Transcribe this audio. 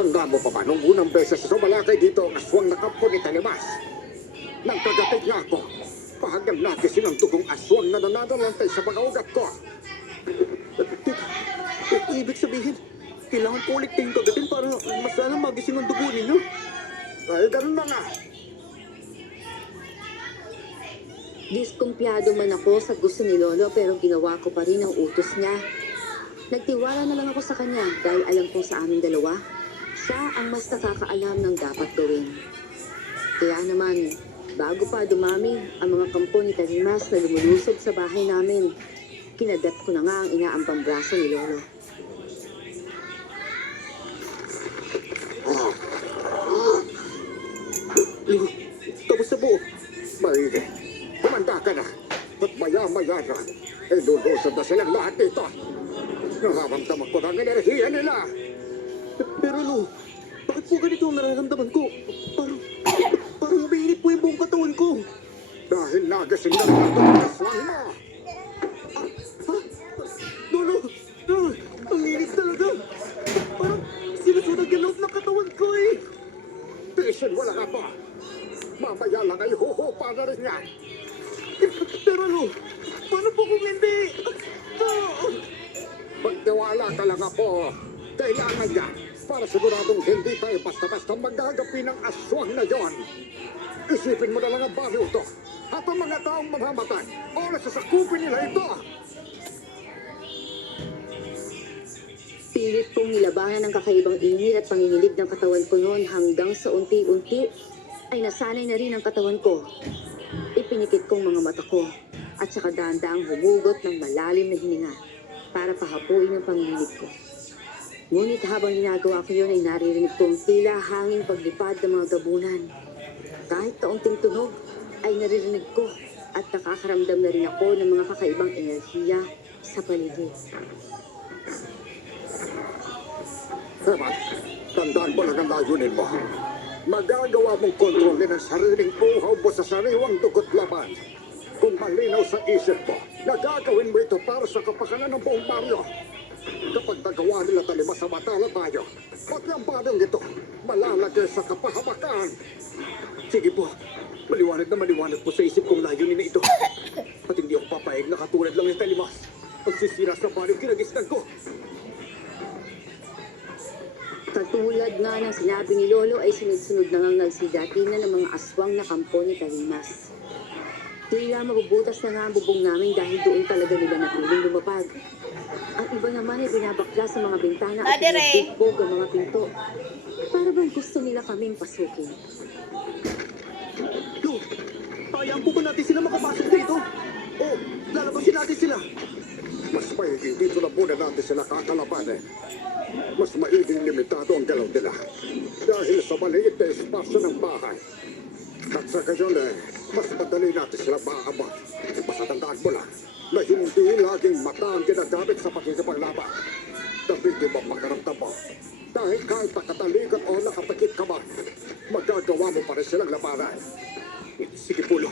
Handa mo pa ba nung unang beses sa Malakay dito ang aswang na kampo ni Talimas? Nagkagatig nga ako. Pahagal natin ang dugong aswang na nananalantay sa mga ugat ko. Ibig sabihin, kailangan ko ulit kayong kagatin para mas sana magising ang dugo ninyo. Ay, ganun na nga. Diskumpiyado man ako sa gusto ni Lolo pero ginawa ko pa rin ang utos niya. Nagtiwala na lang ako sa kanya dahil alam kong sa aming dalawa, siya ang mas nakakaalam ng dapat gawin. Kaya naman, bago pa dumami ang mga kampo ni Talimas na lumulusob sa bahay namin, kinagat ko na nga ang inaambang braso ni Lolo. Lolo, tapos na po. Maigi. Kumanda ka na. At maya-maya na. Ay lulusod na silang lahat dito. Nararamdaman ko ng enerhiya nila. Pero Lo, bakit po ganito ang nararamdaman ko? Parang umiinit po yung buong katawan ko. Dahil nagasing na rin ito ang aswang mo. Lolo, ang init talaga. Parang sinusunod yung loob ng katawan ko eh. Tiisin mo lang ako. Mamaya lang ay huhupa na rin yan. Pero Lo, paano po kung hindi? Magtiwala ka lang ako. Kailangan yan para siguradong hindi tayo basta-basta magagapi ng aswang na yon. Isipin mo na lang ang baryo to. At ang mga taong mamamatay, oras sa sakupin nila ito. Pilit kong nilabanan ng kakaibang init at panginginig ng katawan ko noon hanggang sa unti-unti ay nasanay na rin ang katawan ko. Ipinikit kong mga mata ko at saka dahan-dahang humugot ng malalim na hininga para pahapuin ang panginginig ko. Ngunit habang ginagawa ko yun ay naririnig kong tila hanging paglipad ng mga gabunan. Kahit kaunting tunog ay naririnig ko at nakakaramdam na rin ako ng mga kakaibang enerhiya sa paligid. Herman, tandaan mo lang ang layunin mo. Magagawa mong kontrolin ang sariling uhaw mo sa sariwang dugot laban. Kung malinaw sa isip mo, nagagawin mo ito para sa kapakanan ng buong baryo. Kapag nagawa nila Talimas sa matala tayo, pati ang baryong ito, malalagay sa kapahamakan. Sige po, maliwanag po sa isip kong layunin na ito. At hindi ako papayag na katulad lang ng Talimas. Ang sisira sa baryong kinagisnan ko. Katulad nga ng sinabi ni Lolo ay sunod-sunod na ngang nagsidatinan ng mga aswang na kampo ni Talimas. Tila mabubutas na nga ang bubong namin dahil doon talaga nila napiling lumapag. Ang iba naman ay binabakla sa mga bintana at pinagbugbog ang mga pinto. Para bang gusto nila kaming pasukin. Lo, hayaan po ba natin sila makapasok dito? O, lalabasin natin sila. Mas maiging dito na muna natin sila kakalabanin. Mas maiging limitado ang galaw nila dahil sa maliit na espasyo ng bahay. At sa gayon mas madali natin sila maabot. Basta tandaan mo lang na hindi laging mata ang ginagamit sa pakikipaglaban. Dapat di ba makaramdam mo? Dahil kahit nakatalikot o nakatakip ka man, magagawa mo pa rin silang labanan. Sige po, Lo.